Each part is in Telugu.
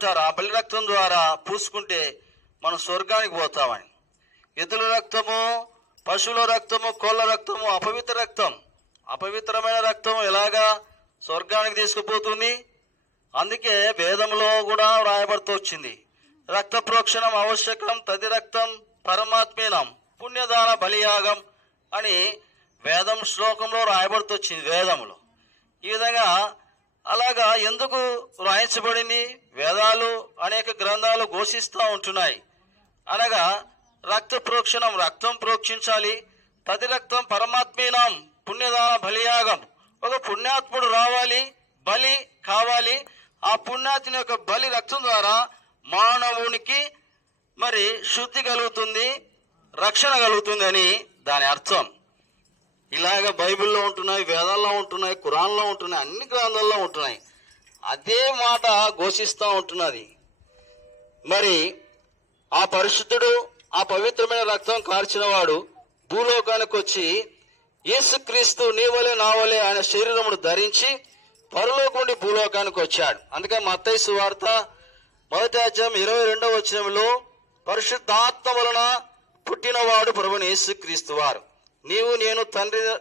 అంటారు, ఆ బలి రక్తం ద్వారా పూసుకుంటే మనం స్వర్గానికి పోతామని. ఎద్దుల రక్తము, పశువుల రక్తము, కోళ్ళ రక్తము అపవిత్ర రక్తం. అపవిత్రమైన రక్తం ఎలాగా స్వర్గానికి తీసుకుపోతుంది? అందుకే వేదంలో కూడా వ్రాయబడుతూ వచ్చింది, రక్త ప్రోక్షణం ఆవశ్యకం, తది రక్తం పరమాత్మీనం పుణ్యదాన బలియాగం అని వేదం శ్లోకంలో రాయబడుతూ వచ్చింది వేదములో. ఈ విధంగా అలాగా ఎందుకు వ్రాయించబడింది? వేదాలు అనేక గ్రంథాలు ఘోషిస్తూ ఉంటున్నాయి. అనగా రక్త ప్రోక్షణం, రక్తం ప్రోక్షించాలి, తది రక్తం పరమాత్మీనం పుణ్యదాన బలియాగం. ఒక పుణ్యాత్ముడు రావాలి, బలి కావాలి. ఆ పుణ్యాత్ముని యొక్క బలి రక్తం ద్వారా మానవునికి మరి శుద్ధి కలుగుతుంది, రక్షణ కలుగుతుంది అని దాని అర్థం. ఇలాగ బైబిల్లో ఉంటున్నాయి, వేదాల్లో ఉంటున్నాయి, ఖురాన్లో ఉంటున్నాయి, అన్ని గ్రంథాల్లో ఉంటున్నాయి. అదే మాట ఘోషిస్తూ ఉంటున్నది. మరి ఆ పరిశుద్ధుడు, ఆ పవిత్రమైన రక్తం కార్చిన వాడు భూలోకానికి వచ్చి యేసుక్రీస్తు నీ వలె నా వలె ఆయన శరీరమును ధరించి పరలోకం భూలోకానికి వచ్చాడు. అందుకే మత్తయి సువార్త 1:22 వచనంలో పరిశుద్ధాత్మ వలన పుట్టినవాడు ప్రభువైన యేసుక్రీస్తు వారు. నీవు నేను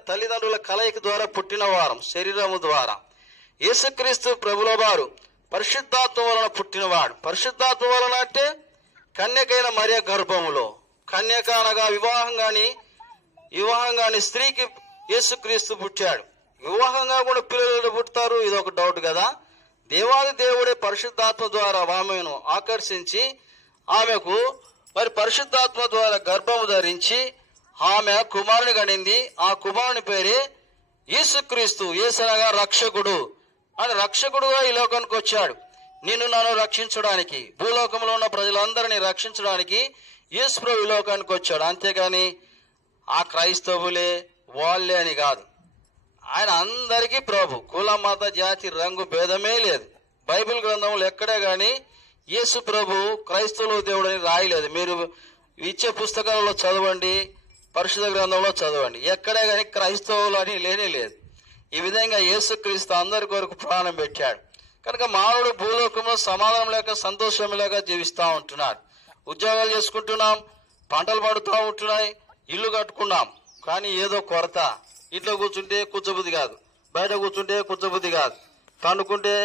తల్లిదండ్రుల కలయిక ద్వారా పుట్టిన వారం, శరీరము ద్వారా. యేసుక్రీస్తు ప్రభుల వారు పరిశుద్ధాత్మ వలన పుట్టినవాడు. పరిశుద్ధాత్మ వలన అంటే కన్యకైన మరియ గర్భములో, కన్యక అనగా వివాహం కాని స్త్రీకి యేసుక్రీస్తు పుట్టాడు. వివాహంగా కూడా పిల్లలు పుడతారు, ఇదొక డౌట్ కదా. దేవాది దేవుడే పరిశుద్ధాత్మ ద్వారా ఆమెను ఆకర్షించి ఆమెకు మరి పరిశుద్ధాత్మ ద్వారా గర్భము ధరించి ఆమె కుమారుని గనింది. ఆ కుమారుని పేరే యేసుక్రీస్తు. యేసనగా రక్షకుడు అని, రక్షకుడుగా ఈ లోకానికి వచ్చాడు. నిన్ను నన్ను రక్షించడానికి, భూలోకంలో ఉన్న ప్రజలందరినీ రక్షించడానికి యేసు ప్రభు ఈ లోకానికి వచ్చాడు. అంతేగాని ఆ క్రైస్తవులే వాళ్ళే అని కాదు. ఆయన అందరికీ ప్రభు. కుల, మత, జాతి, రంగు భేదమే లేదు. బైబిల్ గ్రంథంలో ఎక్కడే కానీ యేసు ప్రభు క్రైస్తవులు దేవుడు అని రాయలేదు. మీరు ఇచ్చే పుస్తకాలలో చదవండి, పరిశుద్ధ గ్రంథంలో చదవండి, ఎక్కడే కానీ క్రైస్తవులు అని లేనే లేదు. ఈ విధంగా యేసుక్రీస్తు అందరి కొరకు ప్రాణం పెట్టాడు. కనుక మానవుడు భూలోకంలో సమాధానం లేక, సంతోషం లేక జీవిస్తూ ఉంటున్నాడు. ఉద్యోగాలు చేసుకుంటున్నాం, పంటలు పడుతూ ఉంటున్నాయి, ఇల్లు కట్టుకున్నాం, కానీ ఏదో కొరత. ఇంట్లో కూర్చుంటే కూర్చోబుద్ధి కాదు, బయట కూర్చుంటే కూర్చోబుద్ధి కాదు, పండుకుంటే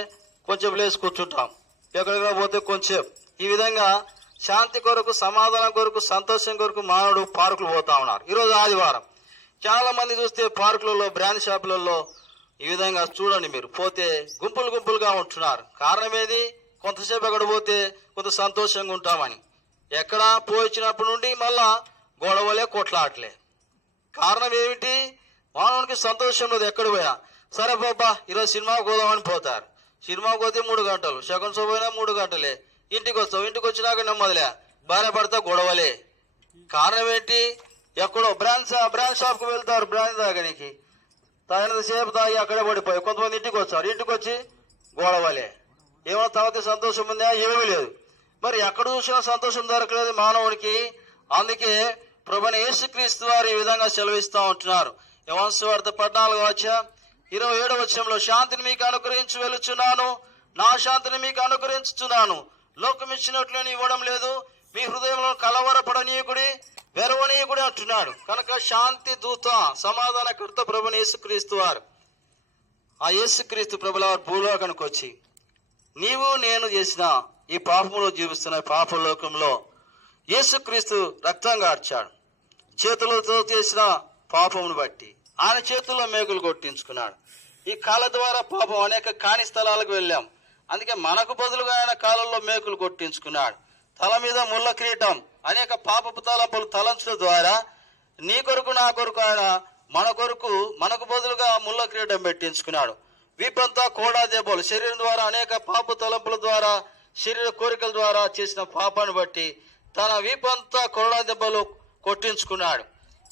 కొంచెం ప్లేస్ కూర్చుంటాం, ఎక్కడికైనా పోతే కొంచెం. ఈ విధంగా శాంతి కొరకు, సమాధానం కొరకు, సంతోషం కొరకు మానవుడు పార్కులు పోతా ఉన్నారు. ఈరోజు ఆదివారం చాలా మంది చూస్తే పార్కులలో, బ్రాండ్ షాపులలో ఈ విధంగా చూడండి, మీరు పోతే గుంపులు గుంపులుగా ఉంటున్నారు. కారణం ఏది? కొంతసేపు అక్కడ పోతే కొంత సంతోషంగా ఉంటామని. ఎక్కడ పోయించినప్పటి నుండి మళ్ళా గొడవలే, కొట్లాటలే. కారణం ఏమిటి? మానవునికి సంతోషం లేదు ఎక్కడ పోయినా. సరే బాబా ఈరోజు సినిమాకి పోదామని పోతారు. సినిమాకి పోతే 3 గంటలు, సెకండ్ షో పోయినా 3 గంటలే. ఇంటికి వస్తావు, ఇంటికి వచ్చినాక నెమ్మదిలే, భార్య భర్త గొడవలే. కారణం ఏంటి? ఎక్కడో బ్రాండ్ షాప్కి వెళ్తారు, బ్రాండ్ తాగడానికి. తాగినంతసేపు తాగి అక్కడే పడిపోయి కొంతమంది ఇంటికి వచ్చారు, ఇంటికి వచ్చి గొడవలే. ఏమైనా తాగితే సంతోషం ఉందా? ఏమీ లేదు. మరి ఎక్కడ చూసినా సంతోషం దొరకలేదు మానవునికి. అందుకే ప్రభువైన యేసుక్రీస్తు వారు ఈ విధంగా సెలవిస్తూ ఉంటున్నారు. యోహాను సువార్త 14:27 వచనంలో, శాంతిని మీకు అనుగ్రహించి వెలుచున్నాను, నా శాంతిని మీకు అనుగ్రహించుచున్నాను, లోకం ఇచ్చినట్లు నేను ఇవ్వడం లేదు, మీ హృదయంలో కలవరపడనీయకుడి, వెరవనీయకుడి అంటున్నాడు. కనుక శాంతి దూత, సమాధానకర్త ప్రభువైన యేసుక్రీస్తు వారు. ఆ యేసుక్రీస్తు ప్రభుల వారు భూలోకానికి వచ్చి నీవు నేను చేసిన ఈ పాపంలో జీవిస్తున్న పాపలోకంలో యేసుక్రీస్తు రక్తం కార్చాడు. చేతులతో చేసిన పాపమును బట్టి ఆయన చేతుల్లో మేకులు కొట్టించుకున్నాడు. ఈ కాళ్ళ ద్వారా పాపం అనేక కాని స్థలాలకు వెళ్ళాం. అందుకే మనకు బదులుగా ఆయన కాళ్ళల్లో మేకులు కొట్టించుకున్నాడు. తల మీద ముళ్ళ కిరీటం, అనేక పాపపు తలంపులు తలంచడం ద్వారా నీ కొరకు నా కొరకు ఆయన మనకు బదులుగా ముళ్ళ కిరీటం పెట్టించుకున్నాడు. వీపంతా కోడా దెబ్బలు, శరీరం ద్వారా అనేక పాప తలంపుల ద్వారా, శరీర కోరికల ద్వారా చేసిన పాపాన్ని బట్టి తన వీపంతా కోడా దెబ్బలు కొట్టించుకున్నాడు.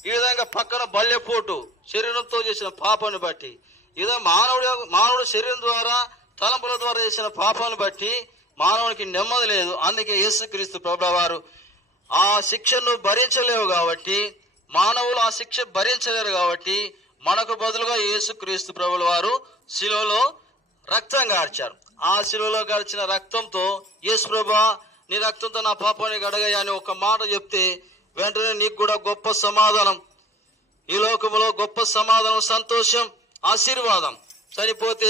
ఈ విధంగా పక్కన బల్లెపోటు, శరీరంతో చేసిన పాపాన్ని బట్టి, ఇదో మానవుడు శరీరం ద్వారా, తలంపుల ద్వారా చేసిన పాపాన్ని బట్టి మానవునికి నెమ్మది లేదు. అందుకే యేసుక్రీస్తు ప్రభువు వారు ఆ శిక్షను భరించలేవు కాబట్టి, మానవులు ఆ శిక్ష భరించలేరు కాబట్టి మనకు బదులుగా యేసుక్రీస్తు ప్రభువు వారు శిలువలో రక్తం కార్చారు. ఆ శిలువలో గడిచిన రక్తంతో, యేసు ప్రభువా నీ రక్తంతో నా పాపాన్ని కడగయ్యా అని ఒక మాట చెప్తే వెంటనే నీకు కూడా గొప్ప సమాధానం, ఈ లోకంలో గొప్ప సమాధానం, సంతోషం, ఆశీర్వాదం. చనిపోతే